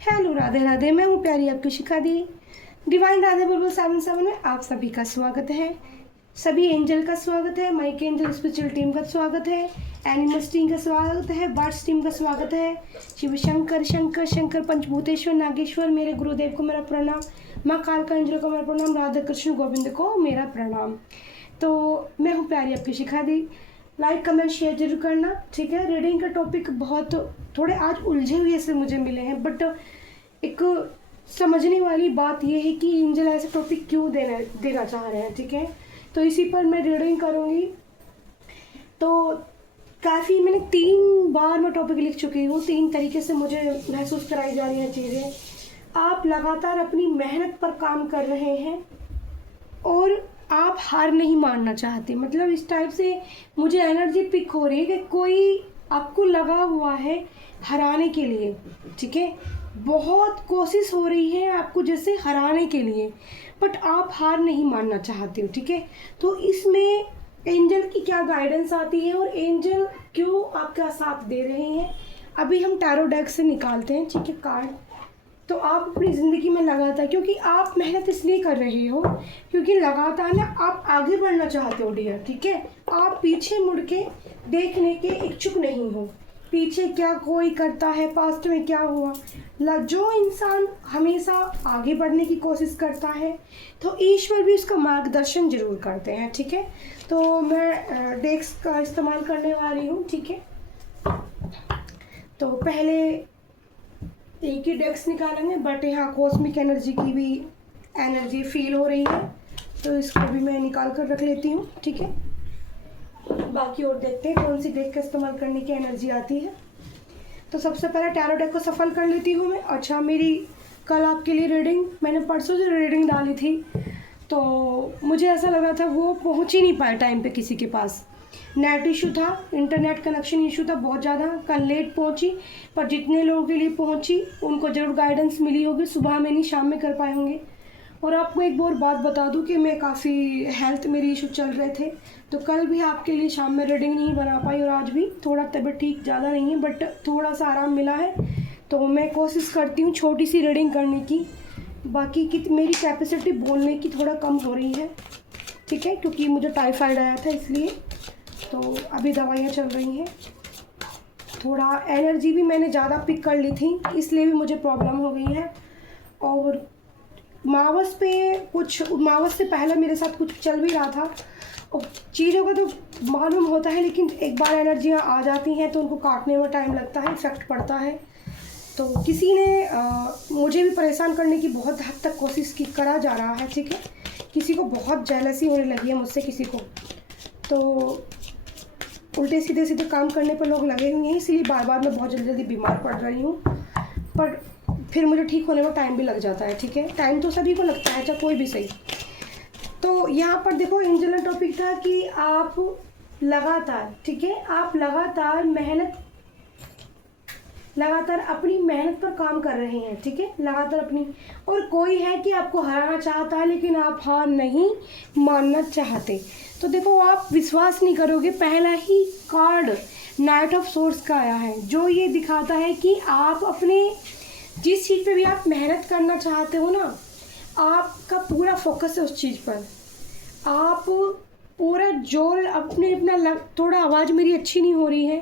Hello, Radhe Radhe. मैं हूँ प्यारी आपकी शिखा दी। डिवाइन राधे बुलबुल 77 में आप सभी का स्वागत है। सभी एंजल का स्वागत है। माइक एंजल स्पिरिचुअल टीम का स्वागत है। एनिमल्स टीम का स्वागत है। बर्ड्स टीम का स्वागत है। शिव शंकर शंकर शंकर पंचभूतेश्वर नागेश्वर मेरे गुरुदेव को मेरा प्रणाम। माँ कालका एंजल को मेरा प्रणाम। राधा कृष्ण गोविंद को मेरा प्रणाम। तो मैं हूँ प्यारी आपकी शिखा दी। लाइक कमेंट शेयर जरूर करना, ठीक है। रीडिंग का टॉपिक बहुत थोड़े आज उलझे हुए से मुझे मिले हैं, बट एक समझने वाली बात यह है कि एंजल ऐसे टॉपिक क्यों देना चाह रहे हैं, ठीक है। तो इसी पर मैं रीडिंग करूँगी। तो काफ़ी मैंने 3 बार मैं टॉपिक लिख चुकी हूँ। 3 तरीके से मुझे महसूस कराई जा रही हैं चीज़ें। आप लगातार अपनी मेहनत पर काम कर रहे हैं और आप हार नहीं मानना चाहते। मतलब इस टाइप से मुझे एनर्जी पिक हो रही है कि कोई आपको लगा हुआ है हराने के लिए, ठीक है। बहुत कोशिश हो रही है आपको जैसे हराने के लिए, बट आप हार नहीं मानना चाहते हो, ठीक है। तो इसमें एंजल की क्या गाइडेंस आती है और एंजल क्यों आपका साथ दे रहे हैं, अभी हम टैरो डेक से निकालते हैं, ठीक है, कार्ड। तो आप अपनी ज़िंदगी में लगातार, क्योंकि आप मेहनत इसलिए कर रहे हो क्योंकि लगातार ना आप आगे बढ़ना चाहते हो डियर, ठीक है। आप पीछे मुड़ के देखने के इच्छुक नहीं हो। पीछे क्या कोई करता है, पास्ट में क्या हुआ। जो इंसान हमेशा आगे बढ़ने की कोशिश करता है तो ईश्वर भी उसका मार्गदर्शन जरूर करते हैं, ठीक है। तो मैं डेक्स का इस्तेमाल करने वाली हूँ, ठीक है। तो पहले एक ही डेक्स निकालेंगे, बट यहाँ कॉस्मिक एनर्जी की भी एनर्जी फील हो रही है, तो इसको भी मैं निकाल कर रख लेती हूँ, ठीक है। बाकी और देखते हैं कौन सी डेक का इस्तेमाल करने की एनर्जी आती है। तो सबसे पहले टैरो डेक को सफल कर लेती हूँ मैं। अच्छा, मेरी कल आपके लिए रीडिंग, मैंने परसों से रीडिंग डाली थी, तो मुझे ऐसा लगा था वो पहुँच ही नहीं पाए टाइम पे किसी के पास। नेट इशू था, इंटरनेट कनेक्शन इशू था बहुत ज़्यादा। कल लेट पहुँची, पर जितने लोगों के लिए पहुँची उनको ज़रूर गाइडेंस मिली होगी। सुबह में नहीं, शाम में कर पाए होंगे। और आपको एक और बात बता दूं कि मैं काफ़ी हेल्थ मेरी इशू चल रहे थे, तो कल भी आपके लिए शाम में रीडिंग नहीं बना पाई, और आज भी थोड़ा तबीयत ठीक ज़्यादा नहीं है, बट थोड़ा सा आराम मिला है। तो मैं कोशिश करती हूँ छोटी सी रीडिंग करने की। बाकी की मेरी कैपेसिटी बोलने की थोड़ा कम हो रही है, ठीक है, क्योंकि मुझे टाइफाइड आया था इसलिए। तो अभी दवाइयाँ चल रही हैं। थोड़ा एनर्जी भी मैंने ज़्यादा पिक कर ली थी, इसलिए भी मुझे प्रॉब्लम हो गई है। और मावस से पहले मेरे साथ कुछ चल भी रहा था, और चीज़ों का तो मालूम होता है, लेकिन एक बार एनर्जियाँ आ जाती हैं तो उनको काटने में टाइम लगता है, इफेक्ट पड़ता है। तो किसी ने मुझे भी परेशान करने की बहुत हद तक कोशिश करा जा रहा है, ठीक है। किसी को बहुत जेलसी होने लगी है मुझसे, किसी को तो उल्टे सीधे सीधे काम करने पर लोग लगे हुए हैं, इसीलिए बार बार मैं बहुत जल्दी जल्दी बीमार पड़ रही हूँ। पर फिर मुझे ठीक होने में टाइम भी लग जाता है, ठीक है। टाइम तो सभी को लगता है, चाहे कोई भी सही। तो यहाँ पर देखो, एंजल का टॉपिक था कि आप लगातार, ठीक है, आप लगातार अपनी मेहनत पर काम कर रहे हैं, ठीक है, लगातार अपनी। और कोई है कि आपको हराना चाहता है, लेकिन आप हार नहीं मानना चाहते। तो देखो, आप विश्वास नहीं करोगे, पहला ही कार्ड नाइट ऑफ सोर्स का आया है, जो ये दिखाता है कि आप अपने जिस चीज़ पे भी आप मेहनत करना चाहते हो ना, आपका पूरा फोकस है उस चीज़ पर। आप पूरा जोर अपना थोड़ा आवाज़ मेरी अच्छी नहीं हो रही है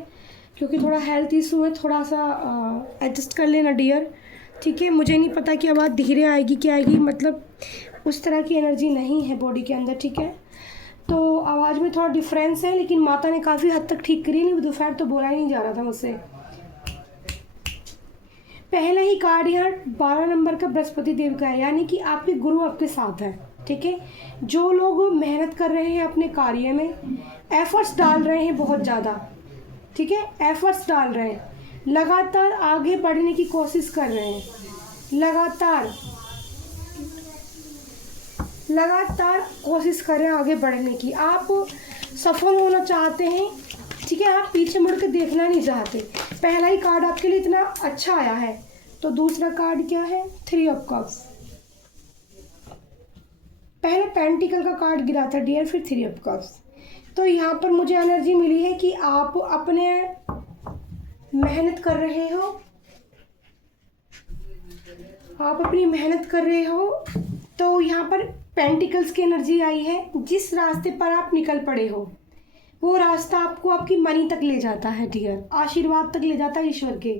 क्योंकि थोड़ा हेल्थ इशू है, थोड़ा सा एडजस्ट कर लेना डियर, ठीक है। मुझे नहीं पता कि आवाज़ धीरे आएगी क्या आएगी, मतलब उस तरह की एनर्जी नहीं है बॉडी के अंदर, ठीक है। तो आवाज़ में थोड़ा डिफरेंस है, लेकिन माता ने काफ़ी हद तक ठीक करी। नहीं, दोपहर तो बोला ही नहीं जा रहा था मुझसे। पहला ही कार्ड यहाँ 12 नंबर का बृहस्पति देव का है, यानी कि आपके गुरु आपके साथ है, ठीक है। जो लोग मेहनत कर रहे हैं अपने कार्य में, एफर्ट्स डाल रहे हैं बहुत ज़्यादा, ठीक है, एफर्ट्स डाल रहे हैं, लगातार आगे बढ़ने की कोशिश कर रहे हैं, लगातार कोशिश कर रहे हैं आगे बढ़ने की। आप सफल होना चाहते हैं, ठीक है, आप पीछे मुड़ के देखना नहीं चाहते। पहला ही कार्ड आपके लिए इतना अच्छा आया है। तो दूसरा कार्ड क्या है? 3 ऑफ कप्स। पहले पेंटिकल का कार्ड गिरा था डियर, फिर 3 ऑफ कप्स। तो यहाँ पर मुझे एनर्जी मिली है कि आप अपने मेहनत कर रहे हो, आप अपनी मेहनत कर रहे हो, तो यहाँ पर पेंटिकल्स की एनर्जी आई है। जिस रास्ते पर आप निकल पड़े हो वो रास्ता आपको आपकी मनी तक ले जाता है डियर, आशीर्वाद तक ले जाता है ईश्वर के।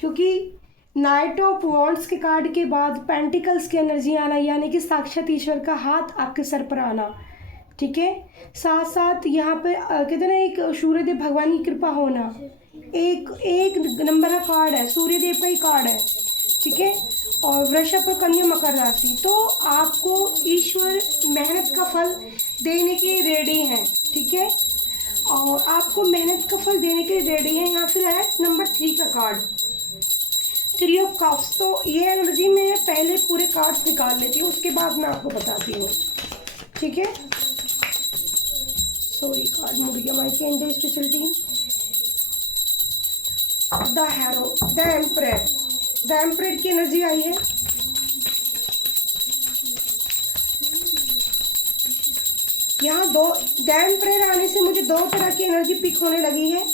क्योंकि नाइट ऑफ वॉन्ड्स के कार्ड के बाद पेंटिकल्स की एनर्जी आना, यानी कि साक्षात ईश्वर का हाथ आपके सर पर आना, ठीक है। साथ साथ यहाँ पे कहते हैं ना, एक सूर्यदेव भगवान की कृपा होना, एक नंबर का कार्ड है, सूर्यदेव का ही कार्ड है, ठीक है। और वृषभ और कन्या मकर राशि, तो आपको ईश्वर मेहनत का फल देने के रेडी हैं, ठीक है। और आपको मेहनत का फल देने के लिए रेडी है। यहाँ फिर है नंबर 3 का कार्ड, 3 ऑफ कप्स। तो ये एनर्जी मैं पहले पूरे कार्ड्स निकाल लेती हूँ, उसके बाद मैं आपको बताती हूँ, ठीक है। सॉरी, कार्ड मुड़ गया। My angel special team, the harrow, the emperor, the emperor की एनर्जी आई है। यहाँ दो द एम्परर आने से मुझे 2 तरह की एनर्जी पिक होने लगी है।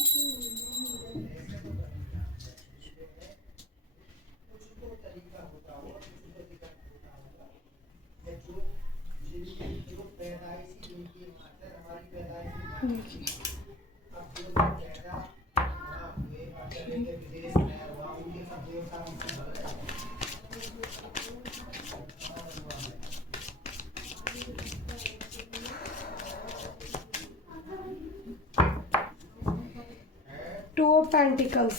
Two of pentacles,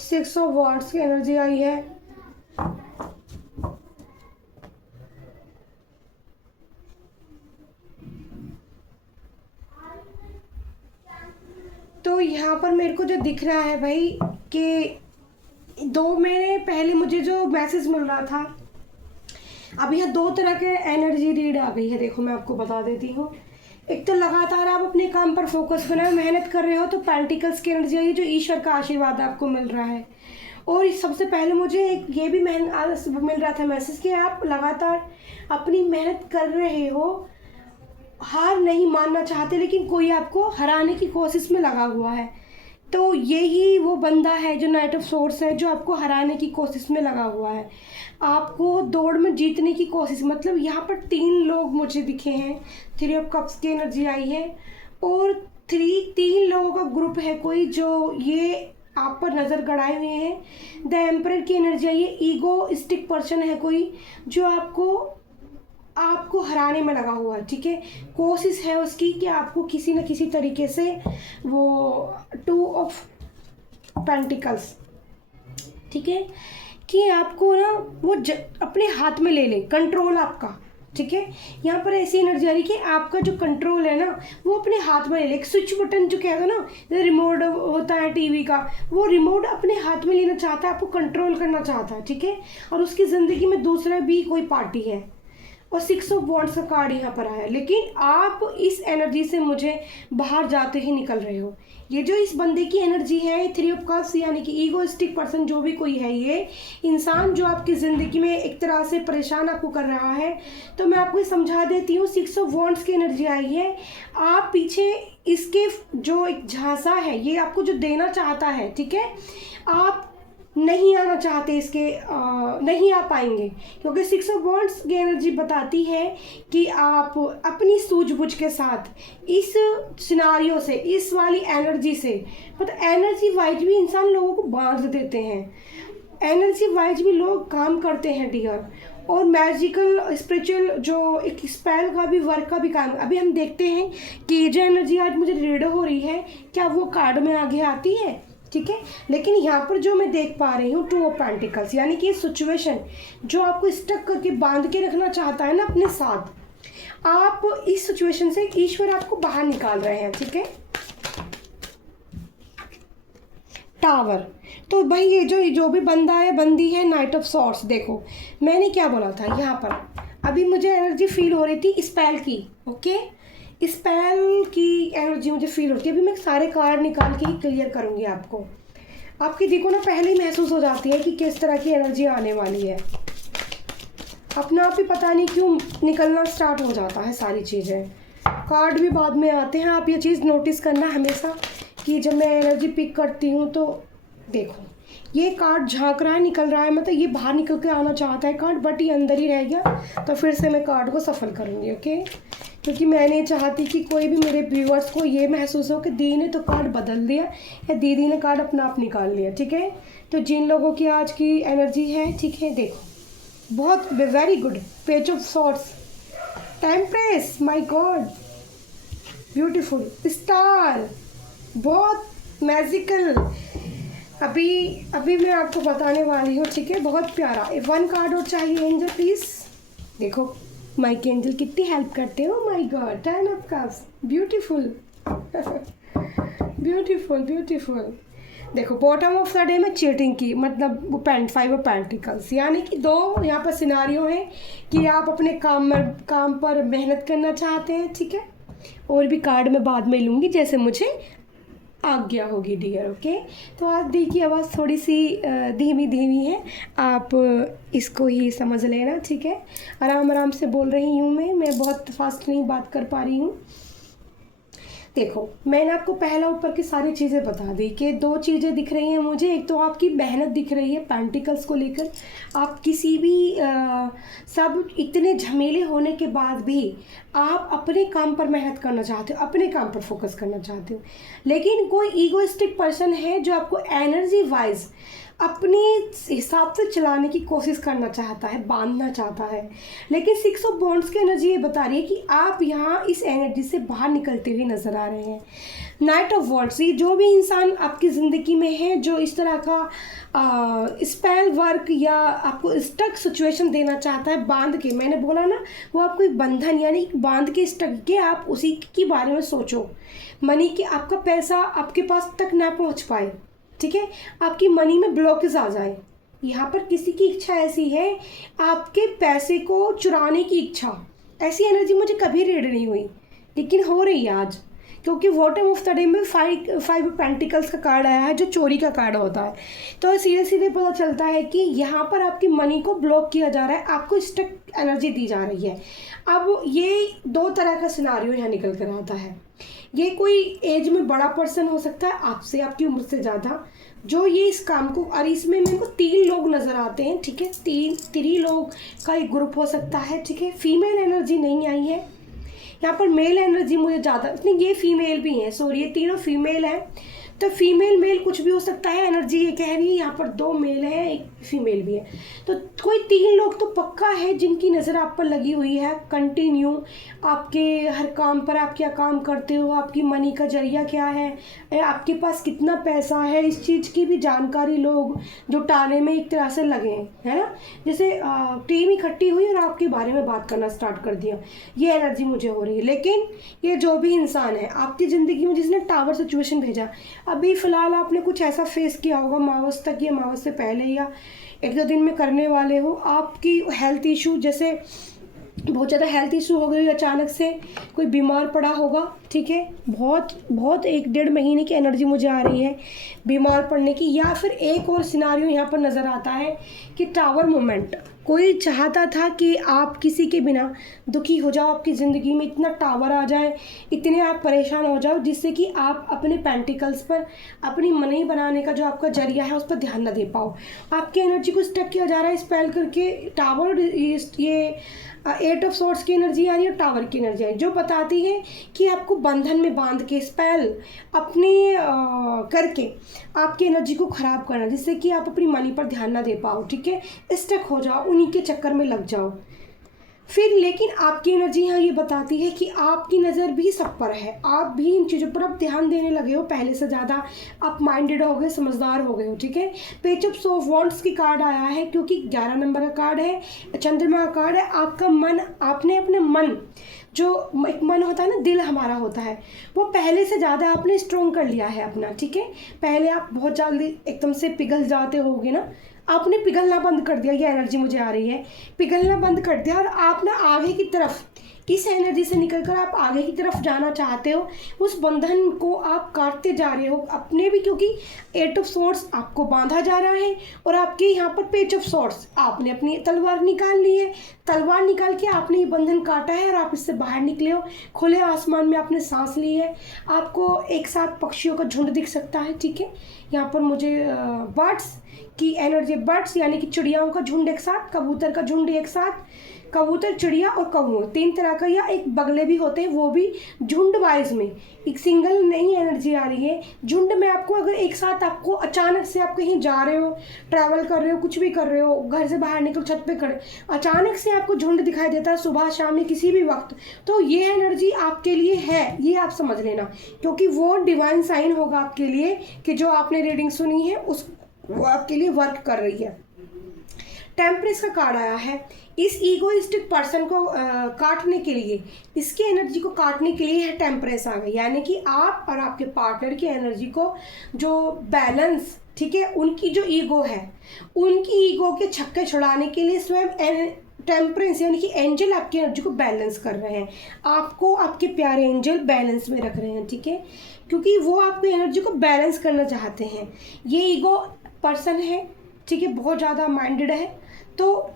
6 of wands की एनर्जी आई है। तो यहाँ पर मेरे को जो दिख रहा है भाई कि 2 महीने पहले मुझे जो मैसेज मिल रहा था, अब यहाँ 2 तरह के एनर्जी रीड आ गई है। देखो मैं आपको बता देती हूँ। एक तो लगातार आप अपने काम पर फोकस कर रहे हो, मेहनत कर रहे हो, तो पेंटिकल्स की एनर्जी आई है, जो ईश्वर का आशीर्वाद आपको मिल रहा है। और सबसे पहले मुझे एक ये भी मिल रहा था मैसेज कि आप लगातार अपनी मेहनत कर रहे हो, हार नहीं मानना चाहते, लेकिन कोई आपको हराने की कोशिश में लगा हुआ है। तो यही वो बंदा है जो नाइट ऑफ सोर्स है, जो आपको हराने की कोशिश में लगा हुआ है, आपको दौड़ में जीतने की कोशिश। मतलब यहाँ पर 3 लोग मुझे दिखे हैं। 3 ऑफ कप्स की एनर्जी आई है और 3 लोगों का ग्रुप है कोई, जो ये आप पर नज़र गड़ाए हुए हैं। द एम्परर की एनर्जी आई है। ईगोइस्टिक पर्सन है कोई, जो आपको हराने में लगा हुआ है, ठीक है। कोशिश है उसकी कि आपको किसी न किसी तरीके से वो 2 ऑफ पेंटिकल्स, ठीक है, कि आपको ना वो अपने हाथ में ले ले, कंट्रोल आपका, ठीक है। यहाँ पर ऐसी एनर्जी आ रही कि आपका जो कंट्रोल है ना वो अपने हाथ में ले ले। एक स्विच बटन जो कहते हैं ना, जैसे रिमोट होता है टीवी का, वो रिमोट अपने हाथ में लेना चाहता है, आपको कंट्रोल करना चाहता है, ठीक है। और उसकी ज़िंदगी में दूसरा भी कोई पार्टी है। और 6 ऑफ वॉन्ड्स का कार्ड यहाँ पर आया, लेकिन आप इस एनर्जी से मुझे बाहर जाते ही निकल रहे हो। ये जो इस बंदे की एनर्जी है 3 ऑफ कप्स, यानी कि ईगोइस्टिक पर्सन जो भी कोई है, ये इंसान जो आपकी ज़िंदगी में एक तरह से परेशान आपको कर रहा है। तो मैं आपको समझा देती हूँ। 6 ऑफ वॉन्ड्स की एनर्जी आई है। आप पीछे इसके जो एक झांसा है, ये आपको जो देना चाहता है, ठीक है, आप नहीं आना चाहते, इसके नहीं आ पाएंगे, क्योंकि 6 ऑफ वॉन्ड्स की एनर्जी बताती है कि आप अपनी सूझबूझ के साथ इस सिनारियो से, इस वाली एनर्जी से, मतलब एनर्जी वाइज भी इंसान लोगों को बांध देते हैं, एनर्जी वाइज भी लोग काम करते हैं डियर। और मैजिकल स्पिरिचुअल जो एक स्पेल का भी, वर्क का भी काम। अभी हम देखते हैं कि जो एनर्जी आज मुझे रीड हो रही है, क्या वो कार्ड में आगे आती है, ठीक है। लेकिन यहाँ पर जो मैं देख पा रही हूँ 2 ऑफ पेंटिकल्स, यानी कि सिचुएशन जो आपको स्टक करके बांध के रखना चाहता है ना अपने साथ, आप इस सिचुएशन से ईश्वर आपको बाहर निकाल रहे हैं, ठीक है। टावर, तो भाई ये जो भी बंदा है, बंदी है, नाइट ऑफ सॉर्ड्स। देखो मैंने क्या बोला था यहाँ पर, अभी मुझे एनर्जी फील हो रही थी स्पेल की, ओके, स्पेल की एनर्जी मुझे फील होती है। अभी मैं सारे कार्ड निकाल के ही क्लियर करूँगी आपको। आपकी देखो ना पहले ही महसूस हो जाती है कि किस तरह की एनर्जी आने वाली है। अपने आप ही पता नहीं क्यों निकलना स्टार्ट हो जाता है सारी चीज़ें। कार्ड भी बाद में आते हैं। आप ये चीज़ नोटिस करना हमेशा कि जब मैं एनर्जी पिक करती हूँ तो देखो ये कार्ड झांक रहा है, निकल रहा है, मतलब ये बाहर निकल के आना चाहता है कार्ड, बट ये अंदर ही रह गया। तो फिर से मैं कार्ड को सफल करूँगी, ओके, क्योंकि मैं नहीं चाहती कि कोई भी मेरे व्यूअर्स को ये महसूस हो कि दी ने तो कार्ड बदल दिया या दीदी ने कार्ड अपना आप निकाल लिया, ठीक है। तो जिन लोगों की आज की एनर्जी है, ठीक है, देखो बहुत very good, page of swords, temperance, my god, beautiful, star, बहुत मैजिकल। अभी मैं आपको बताने वाली हूँ, ठीक है, बहुत प्यारा। वन कार्ड और चाहिए एंजल प्लीज। देखो माइक एंजल कितनी हेल्प करते हो, my God, 10 of cups, beautiful beautiful beautiful. देखो बॉटम ऑफ द डे में चीटिंग की, मतलब वो 5 ऑफ पेंटिकल्स, यानी कि दो यहाँ पर सिनारियो हैं कि आप अपने काम पर मेहनत करना चाहते हैं, ठीक है। और भी कार्ड मैं बाद में लूँगी जैसे मुझे आज्ञा होगी डियर, ओके। तो आज दी की आवाज़ थोड़ी सी धीमी धीमी है, आप इसको ही समझ लेना, ठीक है। आराम आराम से बोल रही हूँ मैं बहुत फास्ट नहीं बात कर पा रही हूँ। देखो मैंने आपको पहला ऊपर की सारी चीज़ें बता दी कि दो चीज़ें दिख रही हैं मुझे। एक तो आपकी मेहनत दिख रही है पेंटिकल्स को लेकर, आप किसी भी सब इतने झमेले होने के बाद भी आप अपने काम पर मेहनत करना चाहते हो, अपने काम पर फोकस करना चाहते हो। लेकिन कोई ईगोइस्टिक पर्सन है जो आपको एनर्जी वाइज अपने हिसाब से चलाने की कोशिश करना चाहता है, बांधना चाहता है। लेकिन 6 ऑफ वॉन्ड्स की एनर्जी ये बता रही है कि आप यहाँ इस एनर्जी से बाहर निकलते हुए नज़र आ रहे हैं। नाइट ऑफ वॉन्ड्स, ये जो भी इंसान आपकी ज़िंदगी में है जो इस तरह का स्पेल वर्क या आपको स्टक सिचुएशन देना चाहता है बांध के, मैंने बोला ना वो आपको एक बंधन यानी बांध के स्टक के आप उसी के बारे में सोचो। मनी कि आपका पैसा आपके पास तक ना पहुँच पाए, ठीक है, आपकी मनी में ब्लॉकेज आ जाए। यहाँ पर किसी की इच्छा ऐसी है आपके पैसे को चुराने की इच्छा, ऐसी एनर्जी मुझे कभी रीड नहीं हुई लेकिन हो रही है आज, क्योंकि बॉटम ऑफ द डे में 5 पेंटिकल्स का कार्ड आया है जो चोरी का कार्ड होता है। तो सीधे सीधे पता चलता है कि यहाँ पर आपकी मनी को ब्लॉक किया जा रहा है, आपको स्टक एनर्जी दी जा रही है। अब ये दो तरह का सिनारियो यहाँ निकल कर आता है। ये कोई एज में बड़ा पर्सन हो सकता है आपसे, आपकी उम्र से ज़्यादा, जो ये इस काम को, और इसमें मेरे को 3 लोग नज़र आते हैं, ठीक है, 3 लोग का एक ग्रुप हो सकता है, ठीक है। फीमेल एनर्जी नहीं आई है यहाँ पर, मेल एनर्जी मुझे ज़्यादा, नहीं ये फीमेल भी हैं, सॉरी ये तीनों फीमेल हैं। तो फीमेल मेल कुछ भी हो सकता है, एनर्जी ये कह रही है यहाँ पर 2 मेल हैं एक फीमेल भी है। तो कोई 3 लोग तो पक्का है जिनकी नज़र आप पर लगी हुई है कंटिन्यू, आपके हर काम पर, आप क्या काम करते हो, आपकी मनी का जरिया क्या है, आपके पास कितना पैसा है, इस चीज़ की भी जानकारी लोग जुटाने में एक तरह से लगे हैं, है ना। जैसे टीम इकट्ठी हुई और आपके बारे में बात करना स्टार्ट कर दिया, ये एनर्जी मुझे हो रही है। लेकिन ये जो भी इंसान है आपकी ज़िंदगी में जिसने टावर सिचुएशन भेजा, अभी फ़िलहाल आपने कुछ ऐसा फेस किया होगा मावस तक या मावस से पहले या 1-2 दिन में करने वाले हो, आपकी हेल्थ इशू, जैसे बहुत ज़्यादा हेल्थ इशू हो गई, अचानक से कोई बीमार पड़ा होगा, ठीक है, बहुत 1-1.5 महीने की एनर्जी मुझे आ रही है बीमार पड़ने की। या फिर एक और सिनारियो यहाँ पर नज़र आता है कि टावर मोमेंट, कोई चाहता था कि आप किसी के बिना दुखी हो जाओ, आपकी ज़िंदगी में इतना टावर आ जाए, इतने आप परेशान हो जाओ जिससे कि आप अपने पेंटिकल्स पर, अपनी मनी बनाने का जो आपका जरिया है उस पर ध्यान न दे पाओ। आपकी एनर्जी को स्टक किया जा रहा है स्पेल करके। टावर, ये 8 ऑफ सॉर्ड्स की एनर्जी आ रही है, टावर की एनर्जी आ रही है, जो बताती है कि आपको बंधन में बांध के स्पेल अपने करके आपकी एनर्जी को ख़राब करना, जिससे कि आप अपनी मनी पर ध्यान ना दे पाओ, ठीक है, स्टक हो जाओ, उन्हीं के चक्कर में लग जाओ फिर। लेकिन आपकी एनर्जी यहाँ ये बताती है कि आपकी नज़र भी सब पर है, आप भी इन चीज़ों पर अब ध्यान देने लगे हो, पहले से ज़्यादा आप माइंडेड हो गए, समझदार हो गए हो, ठीक है। पेज ऑफ वॉन्ड्स की कार्ड आया है क्योंकि 11 नंबर का कार्ड है, चंद्रमा का कार्ड है। आपका मन, आपने अपने मन, जो एक मन होता है ना, दिल हमारा होता है, वो पहले से ज़्यादा आपने स्ट्रॉन्ग कर लिया है अपना, ठीक है। पहले आप बहुत जल्दी एकदम से पिघल जाते होगे ना, आपने पिघलना बंद कर दिया, ये एनर्जी मुझे आ रही है, पिघलना बंद कर दिया और आप ना आगे की तरफ इस एनर्जी से निकलकर आप आगे की तरफ जाना चाहते हो, उस बंधन को आप काटते जा रहे हो अपने भी, क्योंकि 8 ऑफ सोर्ड्स आपको बांधा जा रहा है और आपके यहाँ पर पेज ऑफ सोर्ड्स, आपने अपनी तलवार निकाल ली है, तलवार निकाल के आपने ये बंधन काटा है और आप इससे बाहर निकले हो। खुले आसमान में आपने सांस ली है, आपको एक साथ पक्षियों का झुंड दिख सकता है, ठीक है। यहाँ पर मुझे बर्ड्स की एनर्जी, बर्ड्स यानी कि चिड़ियाओं का झुंड एक साथ, कबूतर का झुंड एक साथ, कबूतर, चिड़िया और कौवा 3 तरह का, या एक बगले भी होते हैं, वो भी झुंड वाइज में, एक सिंगल नहीं एनर्जी आ रही है। झुंड में आपको अगर एक साथ आपको अचानक से आप कहीं जा रहे हो, ट्रैवल कर रहे हो, कुछ भी कर रहे हो, घर से बाहर निकल छत पे खड़े, अचानक से आपको झुंड दिखाई देता है सुबह शाम में किसी भी वक्त, तो ये एनर्जी आपके लिए है, ये आप समझ लेना, क्योंकि वो डिवाइन साइन होगा आपके लिए कि जो आपने रीडिंग सुनी है उस वो आपके लिए वर्क कर रही है। टेम्परेस का कार्ड आया है। इस ईगोइस्टिक पर्सन को काटने के लिए, इसकी एनर्जी को काटने के लिए है टेम्परेस आ गई, यानी कि आप और आपके पार्टनर की एनर्जी को जो बैलेंस, ठीक है, उनकी जो ईगो है, उनकी ईगो के छक्के छुड़ाने के लिए स्वयं टेम्परेंस यानी कि एंजल आपकी एनर्जी को बैलेंस कर रहे हैं, आपको आपके प्यारे एंजल बैलेंस में रख रहे हैं, ठीक है, क्योंकि वो आपकी एनर्जी को बैलेंस करना चाहते हैं। ये ईगो पर्सन है, ठीक है, बहुत ज़्यादा माइंडेड है, तो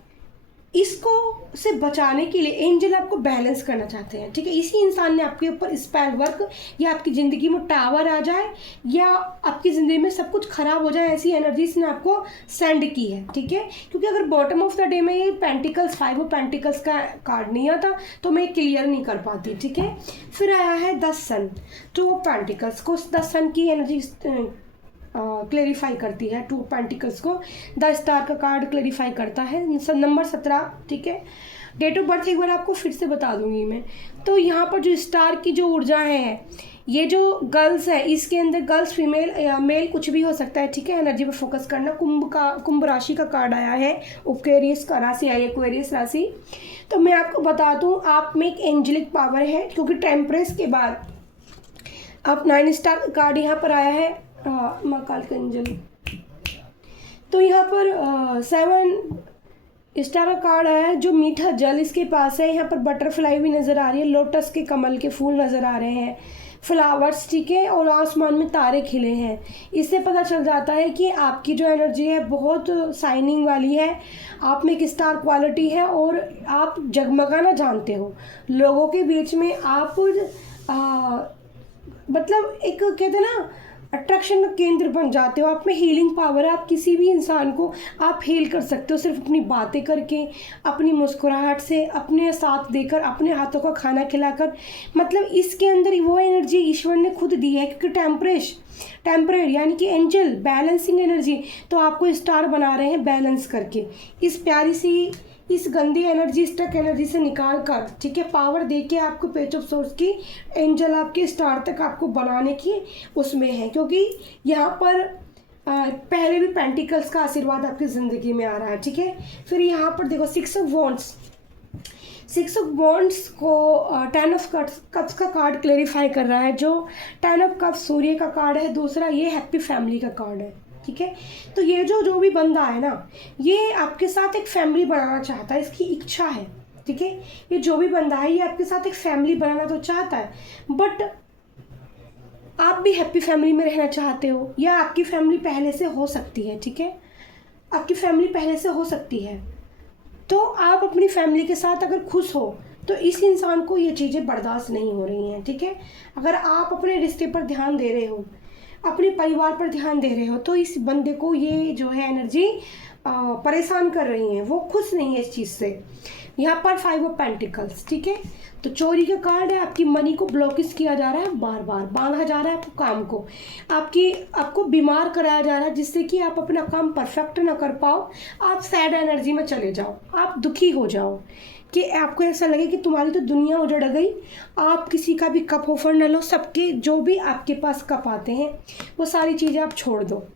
इसको से बचाने के लिए एंजल आपको बैलेंस करना चाहते हैं, ठीक है। इसी इंसान ने आपके ऊपर स्पेल वर्क, या आपकी ज़िंदगी में टावर आ जाए, या आपकी ज़िंदगी में सब कुछ खराब हो जाए, ऐसी एनर्जी इसने आपको सेंड की है, ठीक है। क्योंकि अगर बॉटम ऑफ द डे में ये पेंटिकल्स, 5 ऑफ पेंटिकल्स का कार्ड नहीं आता तो मैं क्लियर नहीं कर पाती, ठीक है। फिर आया है 10 सन, 2 ऑफ पेंटिकल्स को 10 सन की एनर्जी क्लेरिफाई करती है, 2 पेंटिकल्स को 10 स्टार का कार्ड क्लेरिफाई करता है, नंबर 17, ठीक है। डेट ऑफ बर्थ एक बार आपको फिर से बता दूंगी मैं। तो यहाँ पर जो स्टार की जो ऊर्जा है, ये जो गर्ल्स है, इसके अंदर गर्ल्स, फीमेल या मेल कुछ भी हो सकता है, ठीक है। एनर्जी पर फोकस करना। कुंभ राशि का कार्ड आया है, एक्वेरियस का राशि आई है, एक्वेरियस राशि। तो मैं आपको बता दूँ, आप में एक एंजेलिक पावर है, क्योंकि टेम्परेस के बाद आप 9 स्टार का कार्ड यहाँ पर आया है, महाकाल का एंजल। तो यहाँ पर 7 स्टार का कार्ड आया है, जो मीठा जल इसके पास है। यहाँ पर बटरफ्लाई भी नज़र आ रही है, लोटस के कमल के फूल नज़र आ रहे हैं, फ्लावर्स, ठीक है, और आसमान में तारे खिले हैं। इससे पता चल जाता है कि आपकी जो एनर्जी है बहुत शाइनिंग वाली है, आप में एक स्टार क्वालिटी है और आप जगमगाना जानते हो लोगों के बीच में। आप मतलब एक कहते हैं ना, अट्रैक्शन का केंद्र बन जाते हो। आप में हीलिंग पावर है, आप किसी भी इंसान को आप हील कर सकते हो सिर्फ अपनी बातें करके, अपनी मुस्कुराहट से, अपने साथ देकर, अपने हाथों का खाना खिलाकर। मतलब इसके अंदर वो एनर्जी ईश्वर ने खुद दी है, क्योंकि टेम्परेरी यानी कि एंजल बैलेंसिंग एनर्जी, तो आपको स्टार बना रहे हैं बैलेंस करके। इस प्यारी सी, इस गंदी एनर्जी, स्टक एनर्जी से निकाल कर, ठीक है, पावर दे के आपको पेज ऑफ सोर्स की एंजल आपके स्टार तक आपको बनाने की उसमें है। क्योंकि यहाँ पर पहले भी पेंटिकल्स का आशीर्वाद आपकी ज़िंदगी में आ रहा है, ठीक है। फिर यहाँ पर देखो 6 ऑफ वॉन्ड्स, 6 ऑफ वॉन्ड्स को 10 ऑफ कप्स का कार्ड क्लेरिफाई कर रहा है। जो 10 ऑफ कप्स सूर्य का कार्ड है, दूसरा ये हैप्पी फैमिली का कार्ड है, ठीक है। तो ये जो भी बंदा है ना, ये आपके साथ एक फैमिली बनाना चाहता है, इसकी इच्छा है, ठीक है। ये जो भी बंदा है, ये आपके साथ एक फैमिली बनाना तो चाहता है, बट आप भी हैप्पी फैमिली में रहना चाहते हो, या आपकी फैमिली पहले से हो सकती है, ठीक है, आपकी फैमिली पहले से हो सकती है। तो आप अपनी फैमिली के साथ अगर खुश हो, तो इस इंसान को ये चीज़ें बर्दाश्त नहीं हो रही हैं, ठीक है। अगर आप अपने रिश्ते पर ध्यान दे रहे हो, अपने परिवार पर ध्यान दे रहे हो, तो इस बंदे को ये जो है एनर्जी परेशान कर रही है, वो खुश नहीं है इस चीज़ से। यहाँ पर 5 ऑफ पेंटिकल्स, ठीक है। तो चोरी का कार्ड है, आपकी मनी को ब्लॉकेज किया जा रहा है, बार बार बांधा जा रहा है आपको, काम को आपको बीमार कराया जा रहा है, जिससे कि आप अपना काम परफेक्ट ना कर पाओ। आप सैड एनर्जी में चले जाओ, आप दुखी हो जाओ, कि आपको ऐसा लगे कि तुम्हारी तो दुनिया उजड़ गई, आप किसी का भी कप ऑफर न लो, सबके जो भी आपके पास कप आते हैं वो सारी चीज़ें आप छोड़ दो,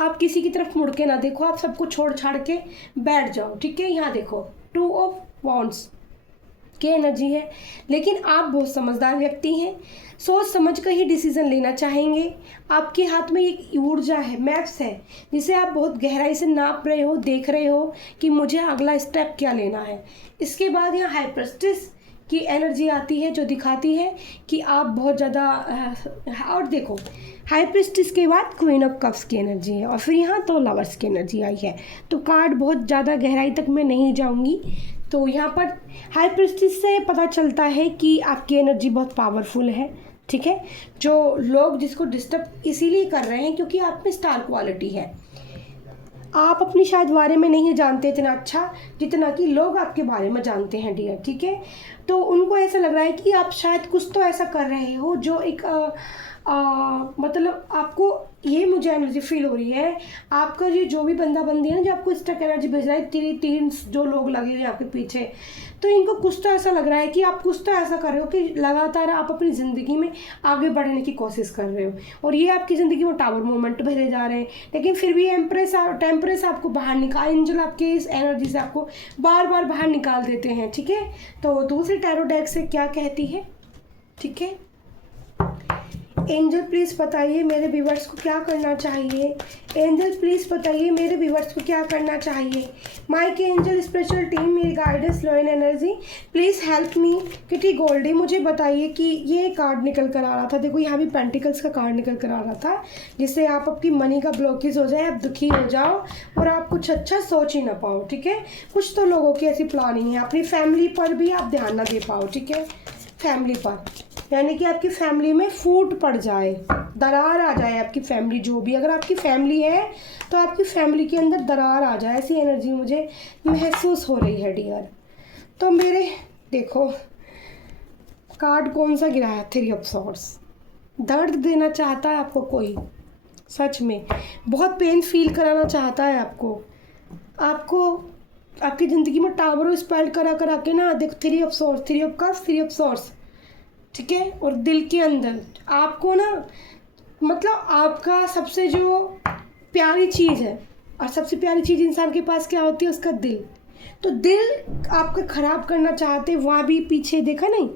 आप किसी की तरफ मुड़ के ना देखो, आप सबको छोड़ छाड़ के बैठ जाओ, ठीक है। यहाँ देखो 2 ऑफ वॉन्ड्स की एनर्जी है, लेकिन आप बहुत समझदार व्यक्ति हैं, सोच समझ कर ही डिसीज़न लेना चाहेंगे। आपके हाथ में एक ऊर्जा है, मैप्स है, जिसे आप बहुत गहराई से नाप रहे हो, देख रहे हो कि मुझे अगला स्टेप क्या लेना है। इसके बाद यहाँ हाई प्रेस्टिस की एनर्जी आती है जो दिखाती है कि आप बहुत ज़्यादा और देखो हाई प्रिस्टिस के बाद क्वीन ऑफ कप्स की एनर्जी है और फिर यहाँ तो लवर्स की एनर्जी आई है। तो कार्ड बहुत ज़्यादा गहराई तक मैं नहीं जाऊँगी। तो यहाँ पर हाई प्रिस्टिस से पता चलता है कि आपकी एनर्जी बहुत पावरफुल है, ठीक है। जो लोग जिसको डिस्टर्ब इसीलिए कर रहे हैं क्योंकि आप में स्टार क्वालिटी है। आप अपनी शायद बारे में नहीं जानते इतना अच्छा जितना कि लोग आपके बारे में जानते हैं डियर, ठीक है। तो उनको ऐसा लग रहा है कि आप शायद कुछ तो ऐसा कर रहे हो जो एक मतलब आपको ये मुझे एनर्जी फील हो रही है। आपका ये जो भी बंदा बंदी है ना जो आपको स्टक एनर्जी भेज रहा है, तीन जो लोग लगे हुए आपके पीछे, तो इनको कुछ तो ऐसा लग रहा है कि आप कुछ तो ऐसा कर रहे हो कि लगातार आप अपनी ज़िंदगी में आगे बढ़ने की कोशिश कर रहे हो और ये आपकी ज़िंदगी में टावर मोमेंट भेजे जा रहे हैं। लेकिन फिर भी टेम्परेस आपको बाहर निकाल, एंजल आपके इस एनर्जी से आपको बार बार बाहर निकाल देते हैं, ठीक है। तो दूसरी टैरो डेक से क्या कहती है, ठीक है। एंजल प्लीज़ बताइए मेरे व्यूवर्स को क्या करना चाहिए। एंजल प्लीज़ बताइए मेरे व्यूवर्स को क्या करना चाहिए। माइक एंजल स्पेशल टीम, मेरी गाइडेंस लो in energy, please help me. Kitty Goldie मुझे बताइए कि ये कार्ड निकल कर आ रहा था, देखो यहाँ भी पेंटिकल्स का कार्ड निकल कर आ रहा था, जिससे आप आपकी मनी का ब्लॉकेज हो जाए, आप दुखी हो जाओ और आप कुछ अच्छा सोच ही ना पाओ, ठीक है। कुछ तो लोगों की ऐसी प्लानिंग है, अपनी फैमिली पर भी आप ध्यान ना दे पाओ, ठीक है। फैमिली पर यानी कि आपकी फैमिली में फूट पड़ जाए, दरार आ जाए आपकी फैमिली, जो भी अगर आपकी फैमिली है तो आपकी फैमिली के अंदर दरार आ जाए, ऐसी एनर्जी मुझे महसूस हो रही है डियर। तो मेरे देखो कार्ड कौन सा गिरा है, 3 ऑफ सॉर्ड्स। दर्द देना चाहता है आपको कोई, सच में बहुत पेन फील कराना चाहता है आपको आपकी ज़िंदगी में टावरों स्पेल करा करा के ना, देखो 3 of swords, 3 of cups, 3 of swords, ठीक है। और दिल के अंदर आपको ना मतलब आपका सबसे जो प्यारी चीज़ है और सबसे प्यारी चीज़ इंसान के पास क्या होती है, उसका दिल। तो दिल आपका ख़राब करना चाहते, वहाँ भी पीछे देखा नहीं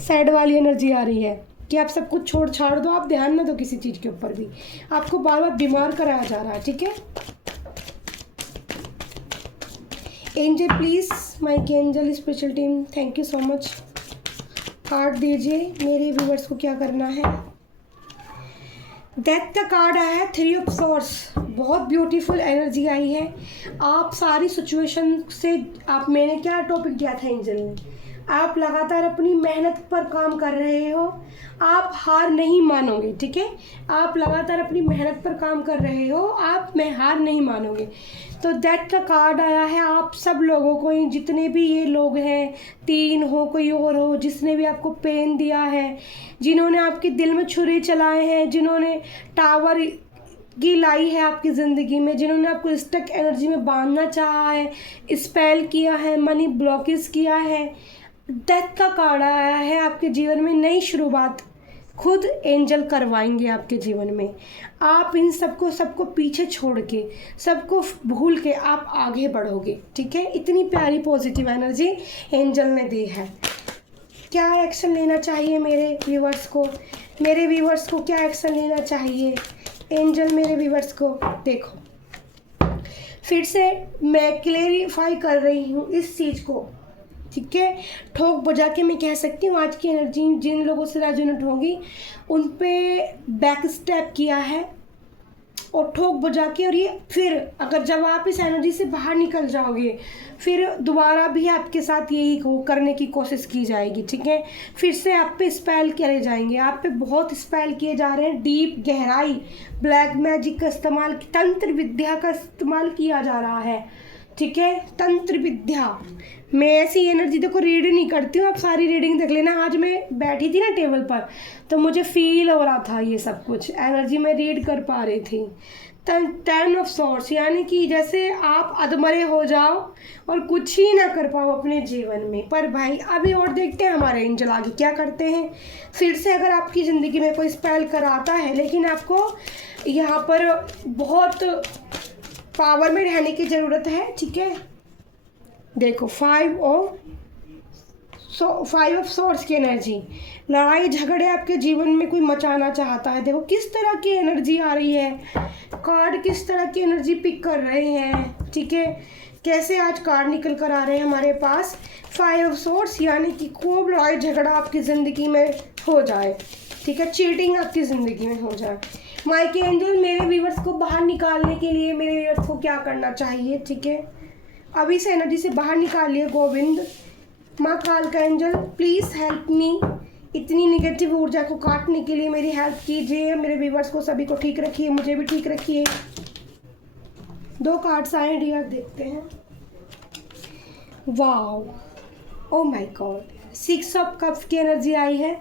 सैड वाली एनर्जी आ रही है कि आप सब कुछ छोड़ छाड़ दो, आप ध्यान ना दो किसी चीज़ के ऊपर भी, आपको बार बार बीमार कराया जा रहा है, ठीक है। Angel please, Mike angel special team, thank you so much. Card दीजिए मेरे व्यूवर्स को क्या करना है। डेथ का कार्ड आया है, 3 ऑफ सॉर्ड्स, बहुत ब्यूटीफुल एनर्जी आई है। आप सारी सिचुएशन से मैंने क्या टॉपिक दिया था एंजल ने, आप लगातार अपनी मेहनत पर काम कर रहे हो, आप हार नहीं मानोगे, ठीक है। आप लगातार अपनी मेहनत पर काम कर रहे हो, हार नहीं मानोगे। तो डेथ का कार्ड आया है। आप सब लोगों को, जितने भी ये लोग हैं, 3 हो कोई और हो, जिसने भी आपको पेन दिया है, जिन्होंने आपके दिल में छुरी चलाए हैं, जिन्होंने टावर की लाई है आपकी ज़िंदगी में, जिन्होंने आपको स्टक एनर्जी में बांधना चाहा है, स्पेल किया है, मनी ब्लॉकेज किया है, डेथ का कार्ड आया है। आपके जीवन में नई शुरुआत खुद एंजल करवाएंगे आपके जीवन में। आप इन सबको पीछे छोड़ के, सबको भूल के आप आगे बढ़ोगे, ठीक है। इतनी प्यारी पॉजिटिव एनर्जी एंजल ने दी है। क्या एक्शन लेना चाहिए मेरे व्यूवर्स को, मेरे व्यूवर्स को क्या एक्शन लेना चाहिए एंजल मेरे व्यूवर्स को। देखो फिर से मैं क्लेरिफाई कर रही हूँ इस चीज़ को, ठीक है। ठोक बजा के मैं कह सकती हूँ आज की एनर्जी जिन लोगों से रेजोनेट होगी उन पे बैक स्टेप किया है और ठोक बजा के, और ये फिर अगर जब आप इस एनर्जी से बाहर निकल जाओगे फिर दोबारा भी आपके साथ यही करने की कोशिश की जाएगी, ठीक है। फिर से आप पे स्पेल करे जाएंगे, आप पे बहुत स्पेल किए जा रहे हैं, डीप गहराई, ब्लैक मैजिक का इस्तेमाल, तंत्र विद्या का इस्तेमाल किया जा रहा है, ठीक है। तंत्र विद्या, मैं ऐसी एनर्जी देखो रीड नहीं करती हूँ, आप सारी रीडिंग देख लेना। आज मैं बैठी थी ना टेबल पर तो मुझे फील हो रहा था ये सब कुछ, एनर्जी में रीड कर पा रही थी। 10 ऑफ सॉर्ड्स यानी कि जैसे आप अधमरे हो जाओ और कुछ ही ना कर पाओ अपने जीवन में। पर भाई अभी और देखते हैं हमारे एंजल आगे क्या करते हैं। फिर से अगर आपकी ज़िंदगी में कोई स्पेल कराता है, लेकिन आपको यहाँ पर बहुत पावर में रहने की ज़रूरत है, ठीक है। देखो 5 ऑफ सॉर्ड्स की एनर्जी, लड़ाई झगड़े आपके जीवन में कोई मचाना चाहता है। देखो किस तरह की एनर्जी आ रही है, कार्ड किस तरह की एनर्जी पिक कर रहे हैं, ठीक है। कैसे आज कार्ड निकल कर आ रहे हैं हमारे पास, 5 ऑफ सोर्ड्स, यानी कि खूब लड़ाई झगड़ा आपकी ज़िंदगी में हो जाए, ठीक है, चीटिंग आपकी ज़िंदगी में हो जाए। माइक एंजल मेरे व्यूवर्स को बाहर निकालने के लिए मेरे व्यूवर्स को क्या करना चाहिए, ठीक है, अभी से एनर्जी से बाहर निकालिए गोविंद। माँ काल का एंजल प्लीज़ हेल्प मी, इतनी निगेटिव ऊर्जा को काटने के लिए मेरी हेल्प कीजिए, मेरे व्यूवर्स को सभी को ठीक रखिए, मुझे भी ठीक रखिए। 2 कार्ड्स आए डियर, देखते हैं। Wow, oh my God, 6 of cups की एनर्जी आई है।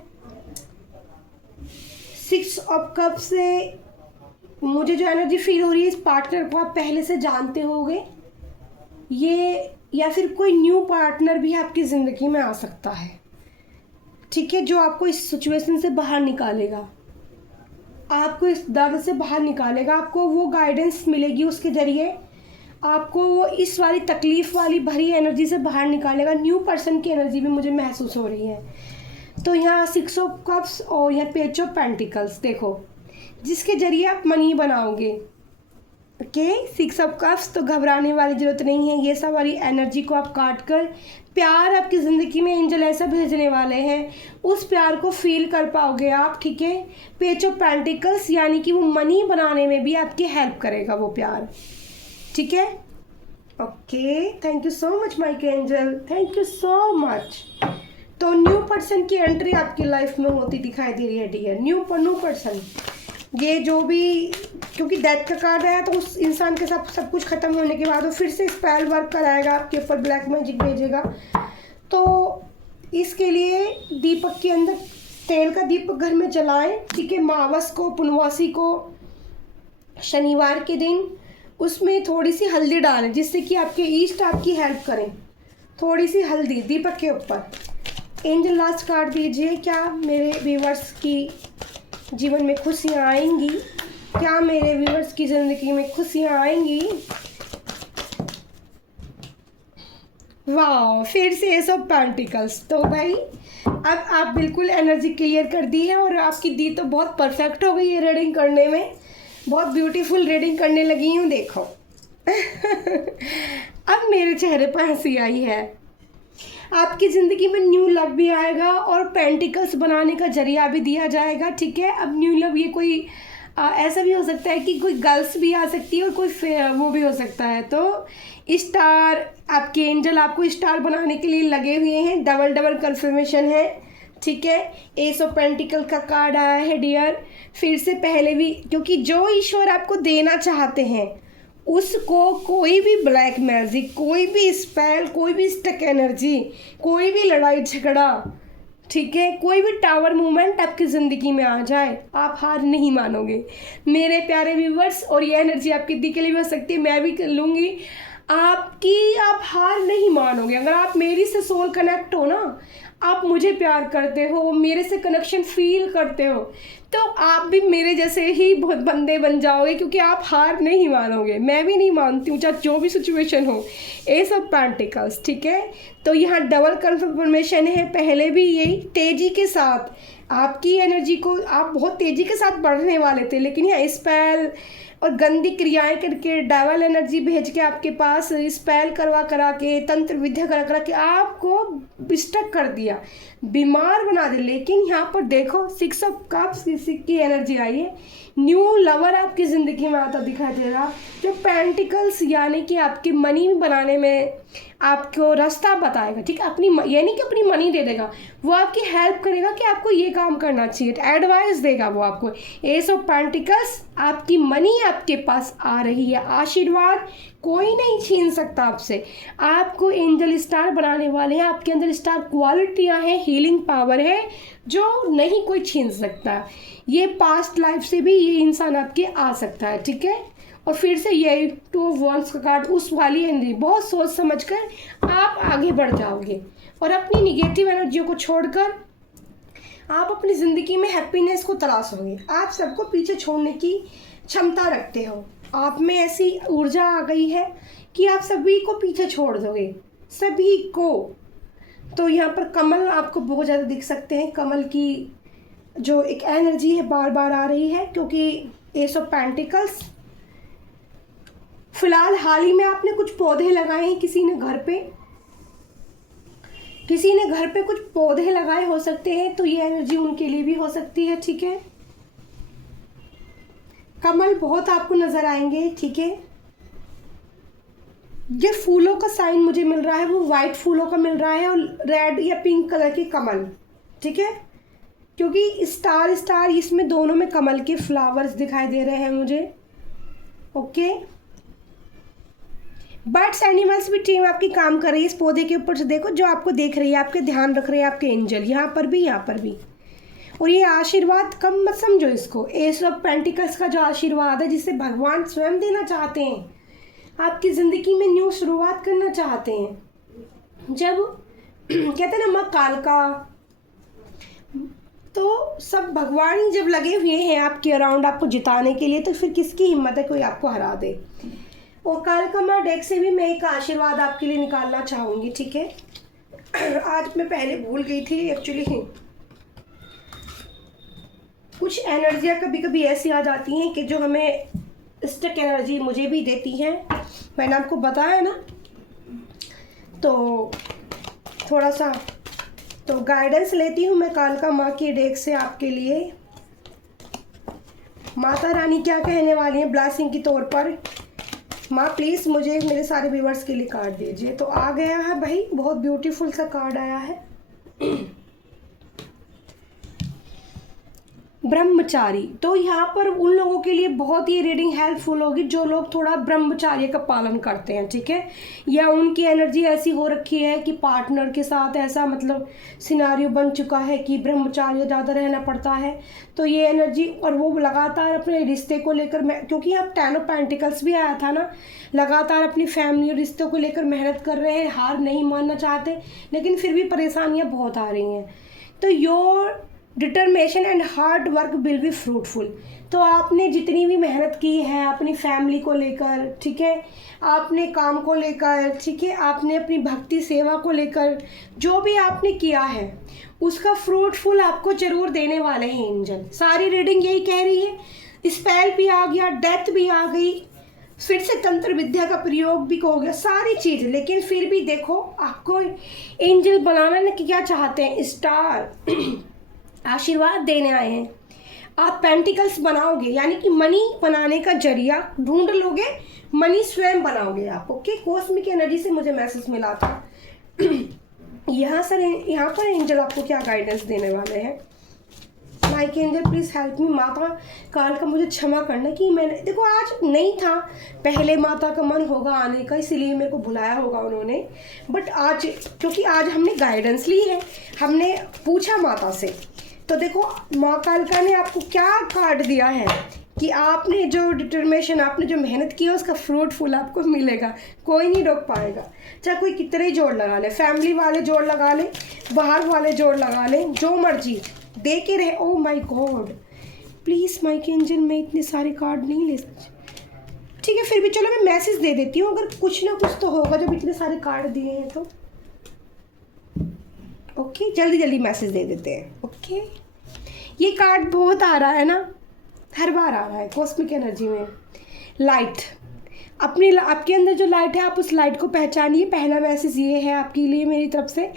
6 ऑफ कप से मुझे जो एनर्जी फील हो रही है, इस पार्टनर को आप पहले से जानते होंगे, ये या फिर कोई न्यू पार्टनर भी आपकी ज़िंदगी में आ सकता है, ठीक है, जो आपको इस सिचुएशन से बाहर निकालेगा, आपको इस दर्द से बाहर निकालेगा, आपको वो गाइडेंस मिलेगी उसके ज़रिए, आपको वो इस वाली तकलीफ़ वाली भरी एनर्जी से बाहर निकालेगा। न्यू पर्सन की एनर्जी भी मुझे महसूस हो रही है। तो यहाँ 6 ऑफ कप्स और यहाँ पेज ऑफ पेंटिकल्स, देखो, जिसके ज़रिए आप मनी बनाओगे। ओके, 6 ऑफ कप्स, तो घबराने वाली ज़रूरत नहीं है। ये सब वाली एनर्जी को आप काट कर प्यार आपकी ज़िंदगी में एंजल ऐसा भेजने वाले हैं, उस प्यार को फील कर पाओगे आप, ठीक है। पेज ऑफ पेंटिकल्स यानी कि वो मनी बनाने में भी आपकी हेल्प करेगा वो प्यार, ठीक है। Okay, thank you so much Mike angel, thank you so much. तो न्यू पर्सन की एंट्री आपकी लाइफ में होती दिखाई दे रही है डियर, न्यू पर्सन। ये जो भी, क्योंकि डेथ का कार्ड आया तो उस इंसान के साथ सब कुछ ख़त्म होने के बाद वो फिर से स्पेल वर्क कराएगा आपके ऊपर, ब्लैक मैजिक भेजेगा। तो इसके लिए दीपक के अंदर तेल का दीपक घर में जलाएं, ठीक है। मावस को, पुनवासी को, शनिवार के दिन उसमें थोड़ी सी हल्दी डालें, जिससे कि आपके ईस्ट आपकी हेल्प करें। थोड़ी सी हल्दी दीपक के ऊपर। एंजल लास्ट कार्ड दीजिए, क्या मेरे व्यूवर्स की जीवन में खुशियाँ आएंगी? क्या मेरे व्यूवर्स की ज़िंदगी में खुशियाँ आएंगी? वाह, फिर से एस ऑफ पेंटिकल्स। तो भाई अब आप बिल्कुल एनर्जी क्लियर कर दी है और आपकी दी तो बहुत परफेक्ट हो गई है रीडिंग करने में, बहुत ब्यूटीफुल रीडिंग करने लगी हूँ, देखो। अब मेरे चेहरे पर हंसी आई है। आपकी ज़िंदगी में न्यू लव भी आएगा और पेंटिकल्स बनाने का जरिया भी दिया जाएगा, ठीक है। अब न्यू लव ये कोई ऐसा भी हो सकता है कि कोई गर्ल्स भी आ सकती है और कोई वो भी हो सकता है। तो स्टार, आपके एंजल आपको स्टार बनाने के लिए लगे हुए हैं, डबल कंफर्मेशन है, ठीक है। एस ऑफ पेंटिकल का कार्ड आया है डियर। फिर से पहले भी, क्योंकि जो ईश्वर आपको देना चाहते हैं उसको कोई भी ब्लैक मैजिक, कोई भी स्पेल, कोई भी स्टक एनर्जी, कोई भी लड़ाई झगड़ा, ठीक है, कोई भी टावर मूवमेंट आपकी ज़िंदगी में आ जाए, आप हार नहीं मानोगे मेरे प्यारे व्यूवर्स। और ये एनर्जी आपकी दी के लिए भी हो सकती है, मैं भी लूँगी आपकी, आप हार नहीं मानोगे। अगर आप मेरी से सोल कनेक्ट हो ना, आप मुझे प्यार करते हो, मेरे से कनेक्शन फील करते हो, तो आप भी मेरे जैसे ही बहुत बंदे बन जाओगे, क्योंकि आप हार नहीं मानोगे। मैं भी नहीं मानती हूँ, चाहे जो भी सिचुएशन हो। एस ऑफ पेंटिकल्स, ठीक है। तो यहाँ डबल कंफर्मेशन है, पहले भी यही तेज़ी के साथ आपकी एनर्जी को, आप बहुत तेज़ी के साथ बढ़ने वाले थे, लेकिन यहाँ स्पेल और गंदी क्रियाएं करके, डेवल एनर्जी भेज के आपके पास स्पेल करा के, तंत्र विद्या करा के आपको डिस्टर्ब कर दिया, बीमार बना दिया। लेकिन यहाँ पर देखो 6 ऑफ कप्स की एनर्जी आई है, न्यू लवर आपकी ज़िंदगी में आता दिखाई दे रहा, जो पेंटिकल्स यानी कि आपकी मनी बनाने में आपको रास्ता बताएगा, ठीक है। अपनी यानी कि अपनी मनी दे देगा, वो आपकी हेल्प करेगा कि आपको ये काम करना चाहिए, एडवाइस देगा वो आपको। एस ऑफ पेंटिकल्स, आपकी मनी आपके पास आ रही है, आशीर्वाद कोई नहीं छीन सकता आपसे। आपको एंजल स्टार बनाने वाले हैं, आपके अंदर स्टार क्वालिटियाँ हैं, हीलिंग पावर है जो नहीं कोई छीन सकता। ये पास्ट लाइफ से भी ये इंसान आपके आ सकता है, ठीक है। और फिर से ये 2 ऑफ wands का कार्ड, उस वाली एनर्जी, बहुत सोच समझकर आप आगे बढ़ जाओगे और अपनी निगेटिव एनर्जियों को छोड़कर आप अपनी ज़िंदगी में हैप्पीनेस को तलाशोगे। आप सबको पीछे छोड़ने की क्षमता रखते हो, आप में ऐसी ऊर्जा आ गई है कि आप सभी को पीछे छोड़ दोगे, सभी को। तो यहाँ पर कमल आपको बहुत ज़्यादा दिख सकते हैं, कमल की जो एक एनर्जी है बार बार आ रही है, क्योंकि एस ऑफ पेंटिकल्स, फिलहाल हाल ही में आपने कुछ पौधे लगाए हैं, किसी ने घर पे कुछ पौधे लगाए हो सकते हैं, तो ये एनर्जी उनके लिए भी हो सकती है, ठीक है। कमल बहुत आपको नजर आएंगे, ठीक है। ये फूलों का साइन मुझे मिल रहा है वो वाइट फूलों का मिल रहा है और रेड या पिंक कलर के कमल, ठीक है, क्योंकि स्टार इसमें दोनों में कमल के फ्लावर्स दिखाई दे रहे हैं मुझे, ओके। बर्ड्स एनिमल्स भी टीम आपकी काम कर रही है इस पौधे के ऊपर से, देखो जो आपको देख रही है, आपके ध्यान रख रहे हैं आपके एंजल, यहाँ पर भी। और ये आशीर्वाद कम मत समझो इसको, एस ऑफ पेंटिकल्स का जो आशीर्वाद है जिसे भगवान स्वयं देना चाहते हैं, आपकी ज़िंदगी में न्यू शुरुआत करना चाहते हैं। जब कहते हैं ना माँ कालका, तो सब भगवान ही जब लगे हुए हैं आपके अराउंड आपको जिताने के लिए, तो फिर किसकी हिम्मत है कोई आपको हरा दे। और कालका माँ डेक से भी मैं एक आशीर्वाद आपके लिए निकालना चाहूँगी, ठीक है। आज मैं पहले भूल गई थी एक्चुअली, कुछ एनर्जियाँ कभी कभी ऐसी आ जाती हैं कि जो हमें स्टक एनर्जी मुझे भी देती हैं, मैंने आपको बताया ना, तो थोड़ा सा तो गाइडेंस लेती हूँ मैं कालका माँ के डेक से आपके लिए। माता रानी क्या कहने वाली हैं ब्लेसिंग के तौर पर। माँ प्लीज़ मुझे मेरे सारे व्यूवर्स के लिए कार्ड दीजिए। तो आ गया है भाई, बहुत ब्यूटीफुल सा कार्ड आया है, ब्रह्मचारी। तो यहाँ पर उन लोगों के लिए बहुत ही रीडिंग हेल्पफुल होगी जो लोग थोड़ा ब्रह्मचार्य का पालन करते हैं, ठीक है, या उनकी एनर्जी ऐसी हो रखी है कि पार्टनर के साथ ऐसा मतलब सिनारियो बन चुका है कि ब्रह्मचार्य ज़्यादा रहना पड़ता है। तो ये एनर्जी, और वो लगातार अपने रिश्ते को लेकर, क्योंकि यहाँ 10 ऑफ पेंटिकल्स भी आया था ना, लगातार अपनी फैमिली और रिश्तों को लेकर मेहनत कर रहे हैं, हार नहीं मानना चाहते, लेकिन फिर भी परेशानियाँ बहुत आ रही हैं। तो your determination and hard work will be fruitful. तो आपने जितनी भी मेहनत की है अपनी फैमिली को लेकर, ठीक है, आपने काम को लेकर, ठीक है, आपने अपनी भक्ति सेवा को लेकर जो भी आपने किया है उसका फ्रूटफुल आपको ज़रूर देने वाले हैं एंजल। सारी रीडिंग यही कह रही है। स्पेल भी आ गया, डेथ भी आ गई, फिर से तंत्र विद्या का प्रयोग भी हो गया, सारी चीज़, लेकिन फिर भी देखो आपको एंजल बनाना ना क्या चाहते हैं, स्टार आशीर्वाद देने आए हैं। आप पेंटिकल्स बनाओगे, यानी कि मनी बनाने का जरिया ढूंढ लोगे, मनी स्वयं बनाओगे आप, ओके। कॉस्मिक एनर्जी से मुझे मैसेज मिला था। यहाँ पर एंजल आपको क्या गाइडेंस देने वाले हैं। Mike angel please help me. माता काल का मुझे क्षमा करना कि मैंने, देखो आज नहीं था, पहले माता का मन होगा आने का, इसीलिए मेरे को बुलाया होगा उन्होंने, बट आज क्योंकि आज हमने गाइडेंस ली है, हमने पूछा माता से, तो देखो माँ कालका ने आपको क्या कार्ड दिया है कि आपने जो डिटर्मिनेशन, आपने जो मेहनत की है उसका फ्रूटफुल आपको मिलेगा, कोई नहीं रोक पाएगा। चाहे कोई कितने ही जोड़ लगा ले, फैमिली वाले जोड़ लगा ले, बाहर वाले जोड़ लगा ले, जो मर्जी दे के रहे। Oh my God, please Mike angel, मैं इतने सारे कार्ड नहीं ले सकती, ठीक है, फिर भी चलो मैं मैसेज दे देती हूँ, अगर कुछ ना कुछ तो होगा जब इतने सारे कार्ड दिए हैं तो। ओके, जल्दी जल्दी मैसेज दे देते हैं, ओके। ये कार्ड बहुत आ रहा है ना, हर बार आ रहा है कॉस्मिक एनर्जी में। लाइट, आपके अंदर जो लाइट है आप उस लाइट को पहचानिए। पहला मैसेज ये है आपके लिए मेरी तरफ से,